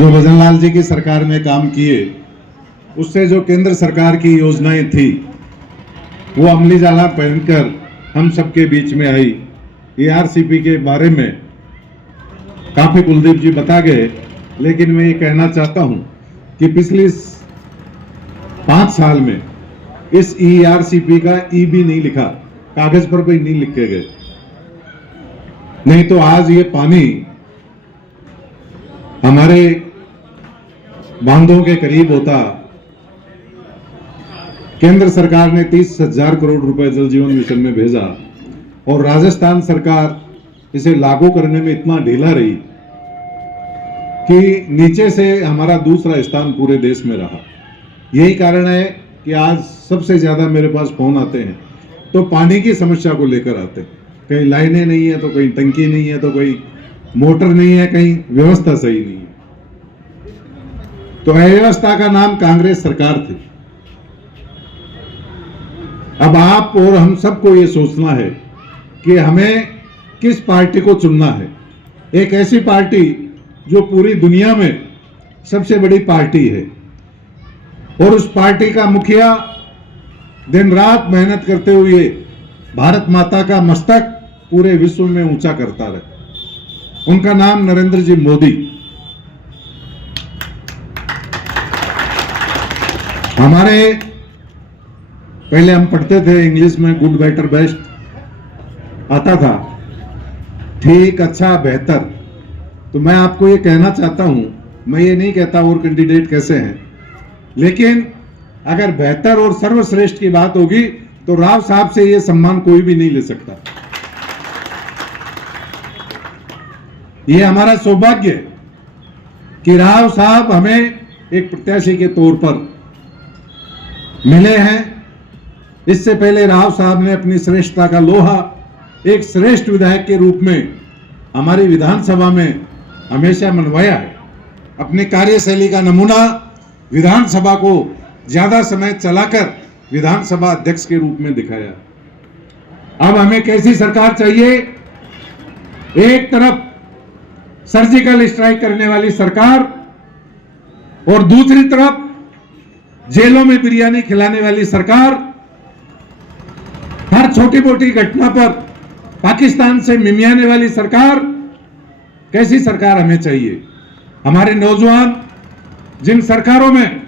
जो भजनलाल जी की सरकार में काम किए, उससे जो केंद्र सरकार की योजनाएं थी वो अमली जाला पहनकर हम सबके बीच में आई। एआरसीपी के बारे में काफी कुलदीप जी बता गए, लेकिन मैं ये कहना चाहता हूं कि पिछले 5 साल में इस ईआरसीपी का ई भी नहीं लिखा, कागज पर भी नहीं लिखे गए, नहीं तो आज ये पानी हमारे बांधों के करीब होता। केंद्र सरकार ने 30,000 करोड़ रुपए जल जीवन मिशन में भेजा और राजस्थान सरकार इसे लागू करने में इतना ढीला रही कि नीचे से हमारा दूसरा स्थान पूरे देश में रहा। यही कारण है कि आज सबसे ज्यादा मेरे पास फोन आते हैं तो पानी की समस्या को लेकर आते हैं। कहीं लाइनें नहीं है तो कहीं टंकी नहीं है तो कहीं मोटर नहीं है, कहीं व्यवस्था सही नहीं है। तो अव्यवस्था का नाम कांग्रेस सरकार थी। अब आप और हम सबको ये सोचना है कि हमें किस पार्टी को चुनना है। एक ऐसी पार्टी जो पूरी दुनिया में सबसे बड़ी पार्टी है और उस पार्टी का मुखिया दिन रात मेहनत करते हुए भारत माता का मस्तक पूरे विश्व में ऊंचा करता रहे। उनका नाम नरेंद्र जी मोदी। हमारे पहले हम पढ़ते थे इंग्लिश में गुड बेटर बेस्ट आता था, ठीक अच्छा बेहतर। तो मैं आपको ये कहना चाहता हूं, मैं ये नहीं कहता और कैंडिडेट कैसे हैं, लेकिन अगर बेहतर और सर्वश्रेष्ठ की बात होगी तो राव साहब से ये सम्मान कोई भी नहीं ले सकता। ये हमारा सौभाग्य है कि राव साहब हमें एक प्रत्याशी के तौर पर मिले हैं। इससे पहले राव साहब ने अपनी श्रेष्ठता का लोहा एक श्रेष्ठ विधायक के रूप में हमारी विधानसभा में हमेशा मनवाया है। अपनी कार्यशैली का नमूना विधानसभा को ज्यादा समय चलाकर विधानसभा अध्यक्ष के रूप में दिखाया। अब हमें कैसी सरकार चाहिए? एक तरफ सर्जिकल स्ट्राइक करने वाली सरकार और दूसरी तरफ जेलों में बिरयानी खिलाने वाली सरकार। हर छोटी मोटी घटना पर पाकिस्तान से मिमियाने वाली सरकार। कैसी सरकार हमें चाहिए? हमारे नौजवान जिन सरकारों में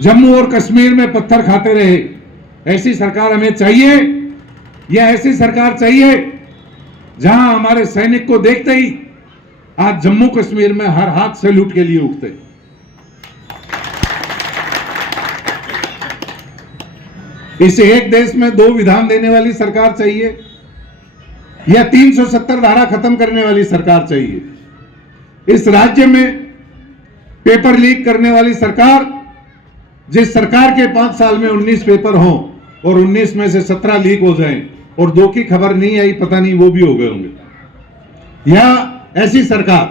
जम्मू और कश्मीर में पत्थर खाते रहे, ऐसी सरकार हमें चाहिए या ऐसी सरकार चाहिए जहां हमारे सैनिक को देखते ही आज जम्मू कश्मीर में हर हाथ सैल्यूट के लिए उठते? इस एक देश में 2 विधान देने वाली सरकार चाहिए या 370 धारा खत्म करने वाली सरकार चाहिए? इस राज्य में पेपर लीक करने वाली सरकार, जिस सरकार के 5 साल में 19 पेपर हों और 19 में से 17 लीक हो जाएं और 2 की खबर नहीं आई, पता नहीं वो भी हो गए होंगे, या ऐसी सरकार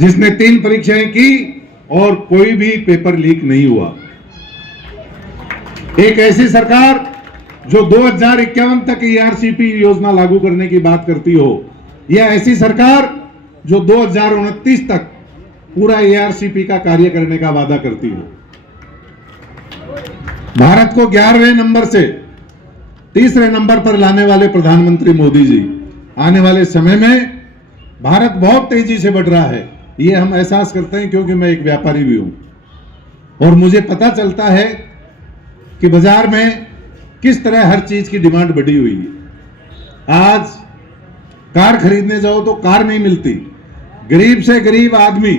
जिसने 3 परीक्षाएं की और कोई भी पेपर लीक नहीं हुआ? एक ऐसी सरकार जो 2051 तक ईआरसीपी योजना लागू करने की बात करती हो, या ऐसी सरकार जो 2029 तक पूरा ईआरसीपी का कार्य करने का वादा करती हो? भारत को 11वें नंबर से 3रे नंबर पर लाने वाले प्रधानमंत्री मोदी जी, आने वाले समय में भारत बहुत तेजी से बढ़ रहा है, ये हम एहसास करते हैं क्योंकि मैं एक व्यापारी भी हूं और मुझे पता चलता है कि बाजार में किस तरह हर चीज की डिमांड बढ़ी हुई है। आज कार खरीदने जाओ तो कार नहीं मिलती। गरीब से गरीब आदमी,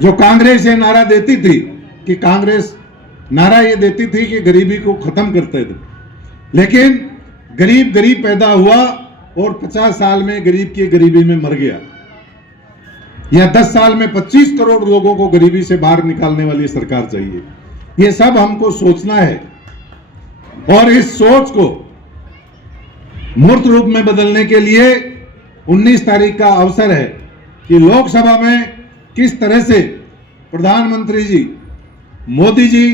जो कांग्रेस ये नारा देती थी कि कांग्रेस नारा ये देती थी कि गरीबी को खत्म करते थे, लेकिन गरीब गरीब पैदा हुआ और 50 साल में गरीब की गरीबी में मर गया, या 10 साल में 25 करोड़ लोगों को गरीबी से बाहर निकालने वाली सरकार चाहिए। ये सब हमको सोचना है और इस सोच को मूर्त रूप में बदलने के लिए 19 तारीख का अवसर है कि लोकसभा में किस तरह से प्रधानमंत्री जी मोदी जी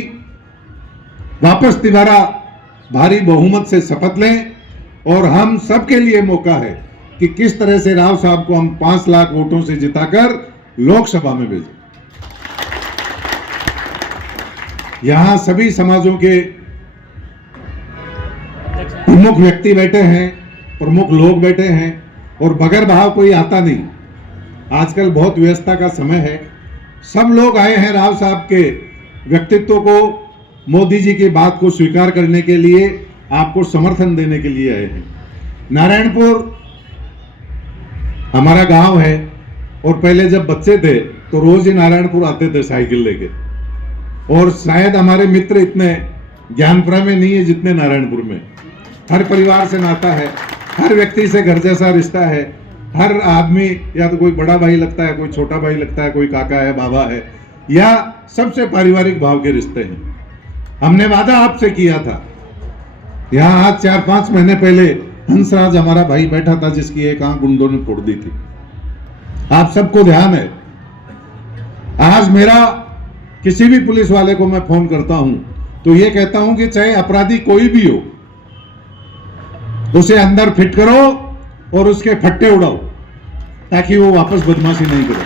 वापस दोबारा भारी बहुमत से शपथ लें और हम सबके लिए मौका है कि किस तरह से राव साहब को हम 5 लाख वोटों से जिताकर लोकसभा में भेजें। यहां सभी समाजों के प्रमुख व्यक्ति बैठे हैं, प्रमुख लोग बैठे हैं और बगैर भाव कोई आता नहीं। आजकल बहुत व्यस्तता का समय है, सब लोग आए हैं राव साहब के व्यक्तित्व को, मोदी जी की बात को स्वीकार करने के लिए, आपको समर्थन देने के लिए आए हैं। नारायणपुर हमारा गांव है और पहले जब बच्चे थे तो रोज ही नारायणपुर आते थे साइकिल लेके, और शायद हमारे मित्र इतने ज्ञानपुरा में नहीं है जितने नारायणपुर में। हर परिवार से नाता है, हर व्यक्ति से घर जैसा रिश्ता है, हर आदमी या तो कोई बड़ा भाई लगता है, कोई छोटा भाई लगता है, कोई काका है, बाबा है, या सबसे पारिवारिक भाव के रिश्ते हैं। हमने वादा आपसे किया था, यहां आज 4-5 महीने पहले हंसराज हमारा भाई बैठा था जिसकी एक आंख गुंडों ने फोड़ दी थी। आप सबको ध्यान है। आज मेरा किसी भी पुलिस वाले को मैं फोन करता हूं तो ये कहता हूं कि चाहे अपराधी कोई भी हो, उसे अंदर फिट करो और उसके फट्टे उड़ाओ ताकि वो वापस बदमाशी नहीं करे।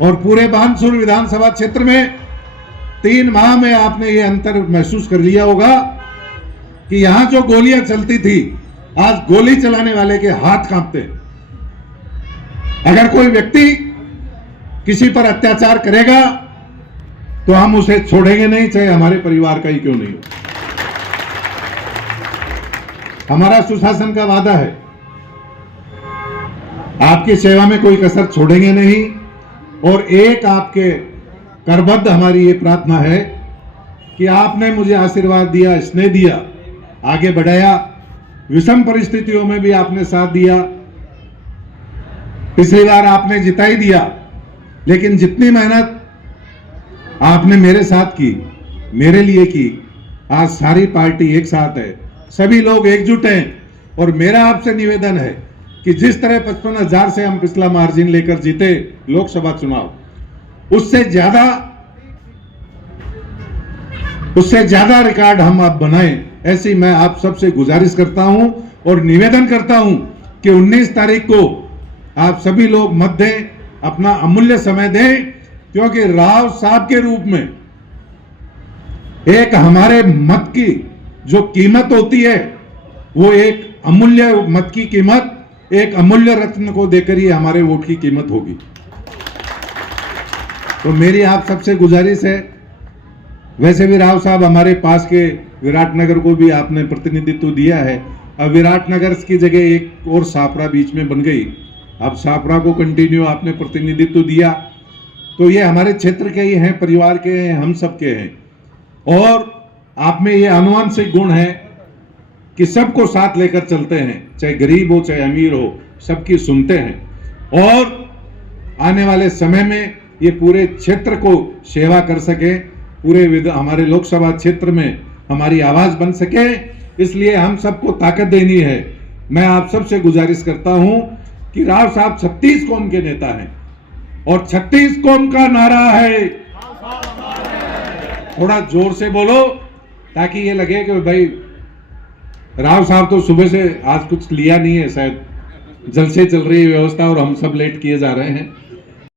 और पूरे बानसूर विधानसभा क्षेत्र में 3 माह में आपने ये अंतर महसूस कर लिया होगा कि यहां जो गोलियां चलती थी, आज गोली चलाने वाले के हाथ कांपते हैं। अगर कोई व्यक्ति किसी पर अत्याचार करेगा तो हम उसे छोड़ेंगे नहीं, चाहे हमारे परिवार का ही क्यों नहीं हो। हमारा सुशासन का वादा है, आपकी सेवा में कोई कसर छोड़ेंगे नहीं। और एक आपके करबद्ध हमारी ये प्रार्थना है कि आपने मुझे आशीर्वाद दिया, स्नेह दिया, आगे बढ़ाया, विषम परिस्थितियों में भी आपने साथ दिया। पिछली बार आपने जिता ही दिया, लेकिन जितनी मेहनत आपने मेरे साथ की, मेरे लिए की, आज सारी पार्टी एक साथ है, सभी लोग एकजुट हैं। और मेरा आपसे निवेदन है कि जिस तरह 55,000 से हम पिछला मार्जिन लेकर जीते लोकसभा चुनाव, उससे ज्यादा रिकॉर्ड हम आप बनाएं, ऐसी मैं आप सबसे गुजारिश करता हूं और निवेदन करता हूं कि 19 तारीख को आप सभी लोग मत दें, अपना अमूल्य समय दें, क्योंकि राव साहब के रूप में एक हमारे मत की जो कीमत होती है, वो एक अमूल्य मत की कीमत एक अमूल्य रत्न को देकर ही हमारे वोट की कीमत होगी। तो मेरी आप सबसे गुजारिश है, वैसे भी राव साहब हमारे पास के विराटनगर को भी आपने प्रतिनिधित्व दिया है, अब विराटनगर की जगह एक और सापरा बीच में बन गई, अब सापरा को कंटिन्यू आपने प्रतिनिधित्व दिया, तो ये हमारे क्षेत्र के ही हैं, परिवार के हैं, हम सबके हैं। और आप में ये आनुवंशिक गुण है कि सबको साथ लेकर चलते हैं, चाहे गरीब हो चाहे अमीर हो, सबकी सुनते हैं और आने वाले समय में ये पूरे क्षेत्र को सेवा कर सके, पूरे हमारे लोकसभा क्षेत्र में हमारी आवाज बन सके, इसलिए हम सबको ताकत देनी है। मैं आप सबसे गुजारिश करता हूं कि राव साहब 36 कौम के नेता हैं और 36 कौम का नारा है, थोड़ा जोर से बोलो ताकि ये लगे कि भाई राव साहब तो सुबह से आज कुछ लिया नहीं है, शायद जलसे चल रही है व्यवस्था और हम सब लेट किए जा रहे हैं।